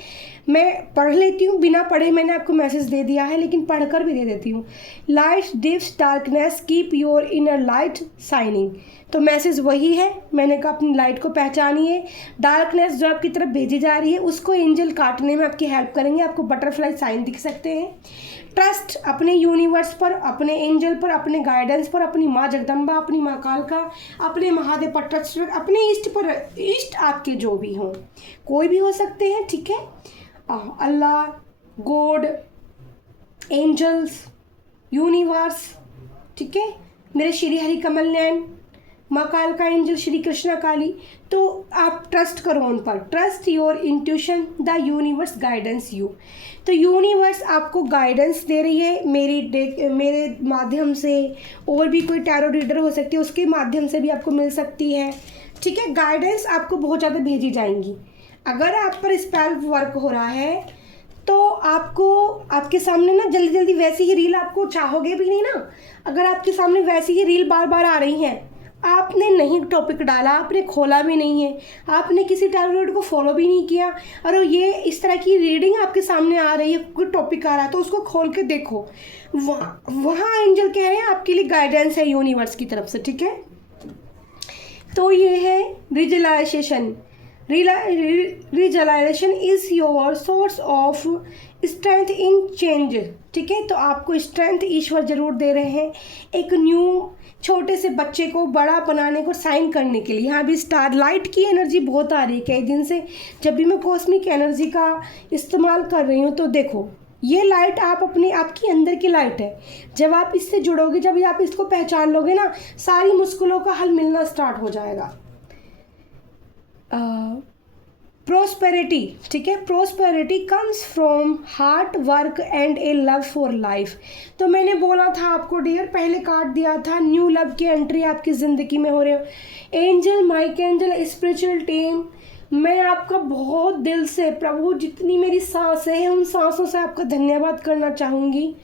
मैं पढ़ लेती हूँ, बिना पढ़े मैंने आपको मैसेज दे दिया है, लेकिन पढ़कर भी दे देती हूँ। Light divides darkness, keep your inner light shining. तो मैसेज वही है, मैंने कहा अपनी लाइट को पहचानिए। डार्कनेस जो आपकी तरफ भेजी जा रही है उसको एंजल काटने में आपकी हेल्प करेंगे, आपको बटरफ्लाई साइन दिख सकते हैं। ट्रस्ट अपने यूनिवर्स पर, अपने एंजल पर, अपने गाइडेंस पर, अपनी माँ जगदम्बा, अपनी माँ कालका, अपने महादेव पर ट्रस्ट, अपने ईष्ट पर, ईष्ट आपके जो भी हों, कोई भी हो सकते हैं, ठीक है, अल्लाह, गॉड, एंजल्स, यूनिवर्स, ठीक है, मेरे श्री हरि कमल नैन, माँ कालका एंजल, श्री कृष्णा काली। तो आप ट्रस्ट करो उन पर, trust your intuition, the universe guidance you. तो यूनिवर्स आपको गाइडेंस दे रही है मेरे माध्यम से, और भी कोई टैरो रीडर हो सकती है उसके माध्यम से भी आपको मिल सकती है, ठीक है। गाइडेंस आपको बहुत ज़्यादा भेजी जाएंगी। अगर आप पर स्पेल वर्क हो रहा है तो आपको, आपके सामने ना जल्दी जल्दी वैसी ही रील, आपको चाहोगे भी नहीं ना, अगर आपके सामने वैसी ही रील बार बार आ रही हैं, आपने नहीं टॉपिक डाला, आपने खोला भी नहीं है, आपने किसी टैरो रीडर को फॉलो भी नहीं किया, और ये इस तरह की रीडिंग आपके सामने आ रही है, कोई टॉपिक आ रहा है तो उसको खोल के देखो, वहाँ एंजल कह रहे हैं आपके लिए गाइडेंस है यूनिवर्स की तरफ से, ठीक है। तो ये है realisation. Realisation is your source of strength in change, ठीक है। तो आपको स्ट्रेंथ ईश्वर ज़रूर दे रहे हैं एक न्यू छोटे से बच्चे को बड़ा बनाने को, साइन करने के लिए। यहाँ भी स्टारलाइट की एनर्जी बहुत आ रही है कई दिन से। जब भी मैं कॉस्मिक एनर्जी का इस्तेमाल कर रही हूँ तो देखो, ये लाइट आप अपनी, आपकी अंदर की लाइट है। जब आप इससे जुड़ोगे, जब आप इसको पहचान लोगे ना, सारी मुश्किलों का हल मिलना स्टार्ट हो जाएगा। प्रोस्पेरिटी, ठीक है। Prosperity comes from hard work and A love for life. तो मैंने बोला था आपको डियर, पहले कार्ड दिया था, न्यू लव की एंट्री आपकी ज़िंदगी में हो रहे हो। Angel, Mike angel, spiritual team, मैं आपका बहुत दिल से, प्रभु जितनी मेरी सांसें हैं उन सांसों से आपका धन्यवाद करना चाहूँगी,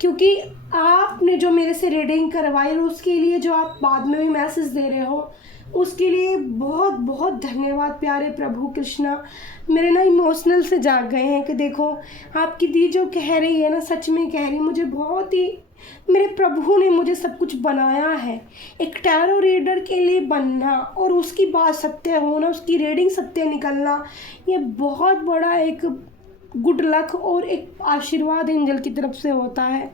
क्योंकि आपने जो मेरे से रीडिंग करवाई और उसके लिए जो आप बाद में भी मैसेज दे रहे हो, उसके लिए बहुत बहुत धन्यवाद प्यारे प्रभु कृष्णा। मेरे ना इमोशनल से जाग गए हैं कि देखो आपकी दी जो कह रही है ना, सच में कह रही, मुझे बहुत ही, मेरे प्रभु ने मुझे सब कुछ बनाया है। एक टैरो रीडर के लिए बनना और उसकी बात सत्य होना, उसकी रीडिंग सत्य निकलना, ये बहुत बड़ा एक गुड लक और एक आशीर्वाद एंजल की तरफ से होता है।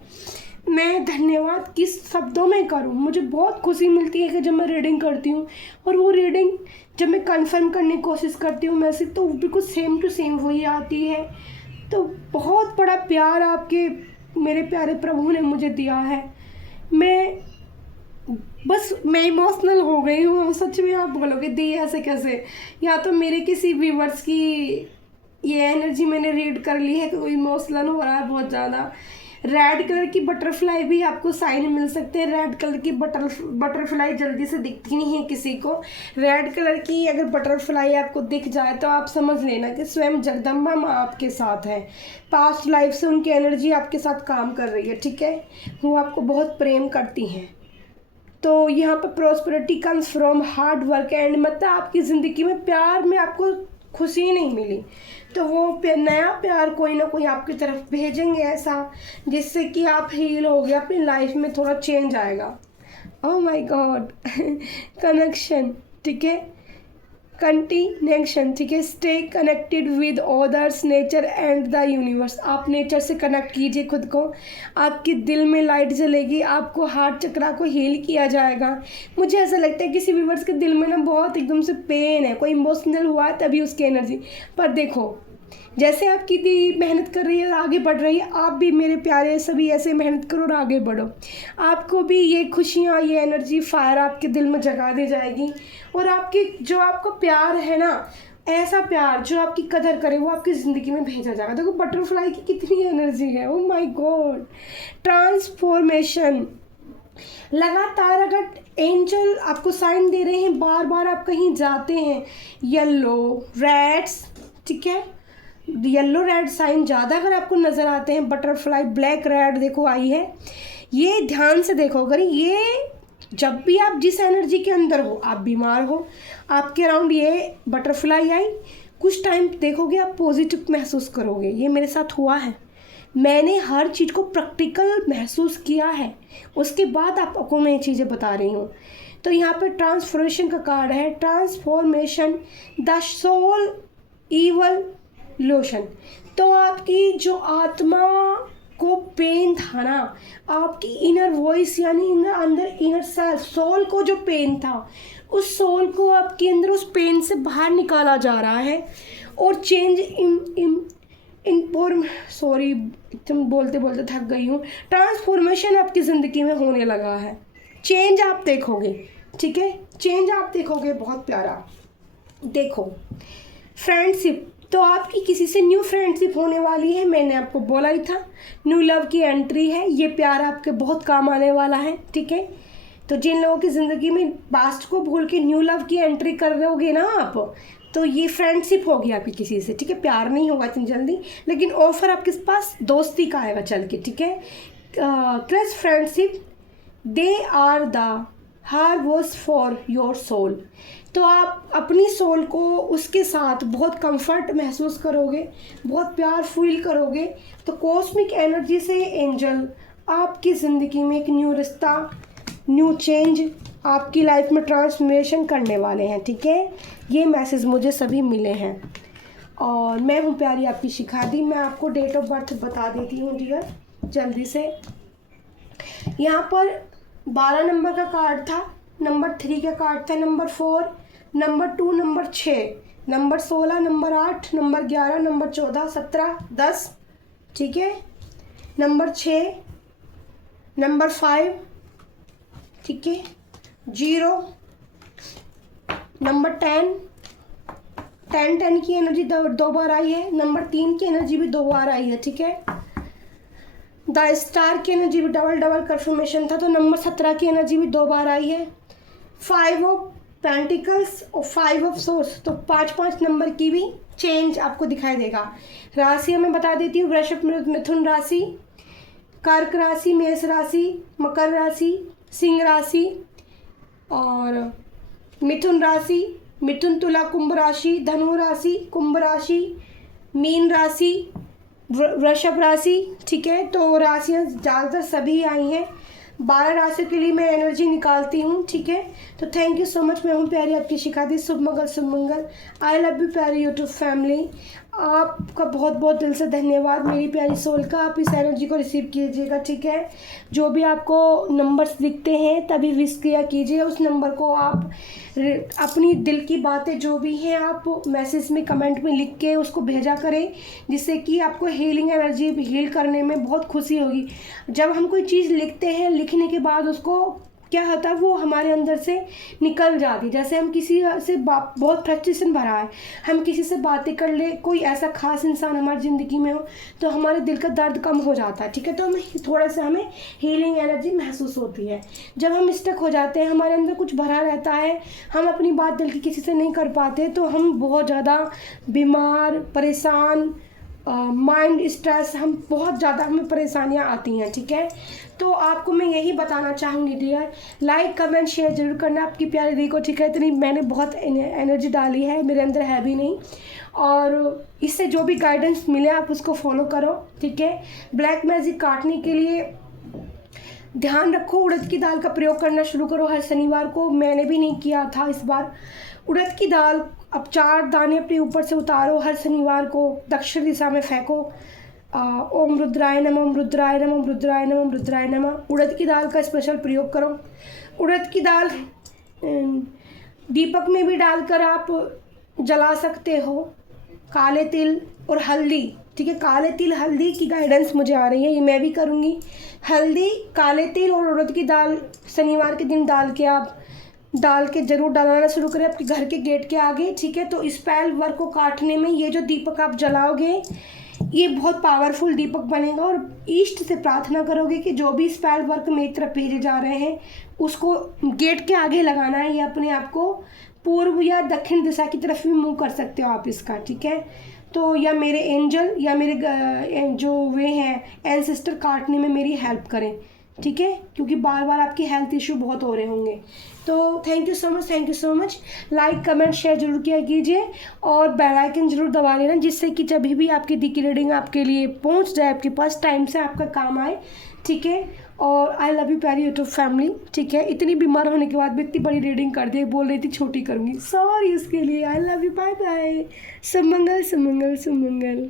मैं धन्यवाद किस शब्दों में करूं। मुझे बहुत खुशी मिलती है कि जब मैं रीडिंग करती हूं और वो रीडिंग जब मैं कंफर्म करने की कोशिश करती हूँ मैसेज, तो बिल्कुल सेम टू सेम वही आती है। तो बहुत बड़ा प्यार आपके मेरे प्यारे प्रभु ने मुझे दिया है। मैं इमोशनल हो गई हूँ सच में। आप बोलोगे दी ऐसे कैसे, या तो मेरे किसी व्यूवर्स की ये एनर्जी मैंने रीड कर ली है कि कोई इमोशनल हो रहा है बहुत ज़्यादा। रेड कलर की बटरफ्लाई भी आपको साइन मिल सकते हैं। रेड कलर की बटरफ्लाई जल्दी से दिखती नहीं है किसी को। रेड कलर की अगर बटरफ्लाई आपको दिख जाए तो आप समझ लेना कि स्वयं जगदम्बा माँ आपके साथ है। पास्ट लाइफ से उनकी एनर्जी आपके साथ काम कर रही है, ठीक है। वो आपको बहुत प्रेम करती हैं। तो यहाँ पर prosperity comes from hard work and, मतलब आपकी ज़िंदगी में प्यार में आपको खुशी नहीं मिली तो वो नया प्यार कोई ना कोई आपकी तरफ भेजेंगे ऐसा, जिससे कि आप हील हो गए, अपनी लाइफ में थोड़ा चेंज आएगा। ओह माय गॉड, कनेक्शन, ठीक है, कंटिनेक्शन, ठीक है। Stay connected with others, nature and the universe. आप नेचर से कनेक्ट कीजिए खुद को, आपके दिल में लाइट जलेगी, आपको हार्ट चक्रा को हील किया जाएगा। मुझे ऐसा लगता है किसी व्यूअर्स के दिल में ना बहुत एकदम से पेन है, कोई इमोशनल हुआ है तभी उसकी एनर्जी। पर देखो जैसे आपकी दी मेहनत कर रही है, आगे बढ़ रही है, आप भी मेरे प्यारे सभी ऐसे मेहनत करो और आगे बढ़ो। आपको भी ये खुशियाँ, ये एनर्जी फायर आपके दिल में जगा दी जाएगी। और आपके जो आपका प्यार है ना, ऐसा प्यार जो आपकी कदर करे वो आपकी ज़िंदगी में भेजा जाएगा। देखो बटरफ्लाई की कितनी एनर्जी है, ओह माय गॉड। ट्रांसफॉर्मेशन, लगातार अगर एंजल आपको साइन दे रहे हैं, बार बार आप कहीं जाते हैं, येलो रेड्स, ठीक है, येलो रेड साइन ज़्यादा अगर आपको नज़र आते हैं, बटरफ्लाई ब्लैक रेड देखो आई है, ये ध्यान से देखो। अगर ये जब भी आप जिस एनर्जी के अंदर हो, आप बीमार हो, आपके अराउंड ये बटरफ्लाई आई, कुछ टाइम देखोगे आप पॉजिटिव महसूस करोगे। ये मेरे साथ हुआ है, मैंने हर चीज़ को प्रैक्टिकल महसूस किया है, उसके बाद आपको मैं ये चीज़ें बता रही हूँ। तो यहाँ पर ट्रांसफॉर्मेशन का कार्ड है, transformation the soul evolution. तो आपकी जो आत्मा को पेन था ना, आपकी इनर वॉइस यानी अंदर इनर सेल्फ, सोल को जो पेन था, उस सोल को आपके अंदर उस पेन से बाहर निकाला जा रहा है। और चेंज सॉरी एकदम बोलते बोलते थक गई हूँ। ट्रांसफॉर्मेशन आपकी ज़िंदगी में होने लगा है, चेंज आप देखोगे, ठीक है, चेंज आप देखोगे, बहुत प्यारा। देखो फ्रेंडशिप, तो आपकी किसी से न्यू फ्रेंडशिप होने वाली है, मैंने आपको बोला ही था, न्यू लव की एंट्री है, ये प्यार आपके बहुत काम आने वाला है, ठीक है। तो जिन लोगों की ज़िंदगी में पास्ट को भूल के न्यू लव की एंट्री कर रहोगे ना आप, तो ये फ्रेंडशिप होगी आपकी किसी से, ठीक है। प्यार नहीं होगा इतनी जल्दी, लेकिन ऑफर आपके पास दोस्ती का आएगा चल के, ठीक है। Crush friendship, they are the her was for your soul. तो आप अपनी सोल को उसके साथ बहुत कंफर्ट महसूस करोगे, बहुत प्यार फील करोगे। तो कॉस्मिक एनर्जी से एंजल आपकी ज़िंदगी में एक न्यू रिश्ता, न्यू चेंज, आपकी लाइफ में ट्रांसफॉर्मेशन करने वाले हैं। ठीक है, ये मैसेज मुझे सभी मिले हैं। और मैं हूँ प्यारी आपकी शिखा दी। मैं आपको डेट ऑफ बर्थ बता देती हूँ डियर जल्दी से। यहाँ पर 12 नंबर का कार्ड था, नंबर 3 का कार्ड था, number 4, number 2, number 6, number 16, number 8, number 11, number 14, 17, 10। ठीक है, नंबर 6, नंबर 5, ठीक है, 0, नंबर 10 की एनर्जी दो बार आई है, नंबर 3 की एनर्जी भी 2 बार आई है। ठीक है, द स्टार की एनर्जी भी डबल कंफर्मेशन था, तो नंबर 17 की एनर्जी भी 2 बार आई है। 5 ऑफ पेंटिकल्स और 5 ऑफ सोर्स, तो 5 नंबर की भी चेंज आपको दिखाई देगा। राशियाँ मैं बता देती हूँ, वृषभ, मिथुन राशि, कर्क राशि, मेष राशि, मकर राशि, सिंह राशि और मिथुन राशि, मिथुन, तुला, कुंभ राशि, धनु राशि, कुंभ राशि, मीन राशि, वृषभ राशि। ठीक है, तो राशियाँ ज़्यादातर सभी आई हैं। 12 राशियों के लिए मैं एनर्जी निकालती हूँ। ठीक है, तो थैंक यू सो मच। मैं हूँ प्यारी आपकी शिखा दी। शुभ मंगल, शुभ मंगल। आई लव यू प्यारी यूट्यूब फैमिली। आपका बहुत बहुत दिल से धन्यवाद मेरी प्यारी सोल का। आप इस एनर्जी को रिसीव कीजिएगा। ठीक है, जो भी आपको नंबर्स दिखते हैं तभी विश किया कीजिए। उस नंबर को आप अपनी दिल की बातें जो भी हैं आप मैसेज में, कमेंट में लिख के उसको भेजा करें, जिससे कि आपको हीलिंग एनर्जी हील करने में बहुत खुशी होगी। जब हम कोई चीज़ लिखते हैं, लिखने के बाद उसको क्या होता है, वो हमारे अंदर से निकल जाती। जैसे हम किसी से बहुत फ्रस्ट्रेशन भरा है, हम किसी से बातें कर ले, कोई ऐसा खास इंसान हमारी ज़िंदगी में हो, तो हमारे दिल का दर्द कम हो जाता है। ठीक है, तो हमें थोड़ा सा हमें हीलिंग एनर्जी महसूस होती है। जब हम स्टक हो जाते हैं, हमारे अंदर कुछ भरा रहता है, हम अपनी बात दिल की किसी से नहीं कर पाते, तो हम बहुत ज़्यादा बीमार, परेशान, माइंड स्ट्रेस, हम बहुत ज़्यादा हमें परेशानियाँ आती हैं। ठीक है, तो आपको मैं यही बताना चाहूँगी डियर, लाइक कमेंट शेयर जरूर करना आपकी प्यारी दी को। ठीक है, इतनी मैंने बहुत एनर्जी डाली है, मेरे अंदर है भी नहीं, और इससे जो भी गाइडेंस मिले आप उसको फॉलो करो। ठीक है, ब्लैक मैजिक काटने के लिए ध्यान रखो, उड़द की दाल का प्रयोग करना शुरू करो हर शनिवार को। मैंने भी नहीं किया था इस बार। उड़द की दाल अब 4 दाने अपने ऊपर से उतारो, हर शनिवार को दक्षिण दिशा में फेंको। ओम रुद्राय नमः, ओम रुद्राय नमः, ओम रुद्राय नमः, ओम रुद्राय नमः। उड़द की दाल का स्पेशल प्रयोग करो। उड़द की दाल दीपक में भी डालकर आप जला सकते हो। काले तिल और हल्दी, ठीक है, काले तिल हल्दी की गाइडेंस मुझे आ रही है, ये मैं भी करूँगी। हल्दी, काले तिल और उड़द की दाल शनिवार के दिन डाल के ज़रूर डालना शुरू करें आपके घर के गेट के आगे। ठीक है, तो स्पेल वर्क को काटने में ये जो दीपक आप जलाओगे ये बहुत पावरफुल दीपक बनेगा। और ईष्ट से प्रार्थना करोगे कि जो भी स्पेल वर्क मेरी तरफ भेजे जा रहे हैं उसको गेट के आगे लगाना है। ये अपने आप को पूर्व या दक्षिण दिशा की तरफ भी मूव कर सकते हो आप इसका। ठीक है, तो या मेरे एंजल या मेरे जो वे हैं एंसेस्टर काटने में मेरी हेल्प करें। ठीक है, क्योंकि बार बार आपकी हेल्थ इशू बहुत हो रहे होंगे। तो thank you so much, thank you so much. Like comment share जरूर किया कीजिए और बेल आइकन जरूर दबा लेना, जिससे कि जब भी आपकी दी की रीडिंग आपके लिए पहुंच जाए, आपके पास टाइम से आपका काम आए। ठीक है, और आई लव यू प्यारी यूट्यूब फैमिली। ठीक है, इतनी बीमार होने के बाद भी इतनी बड़ी रीडिंग कर दी, बोल रही थी छोटी करूँगी, सॉरी इसके लिए। I love you, bye bye. सुमंगल सुमंगल सुमंगल।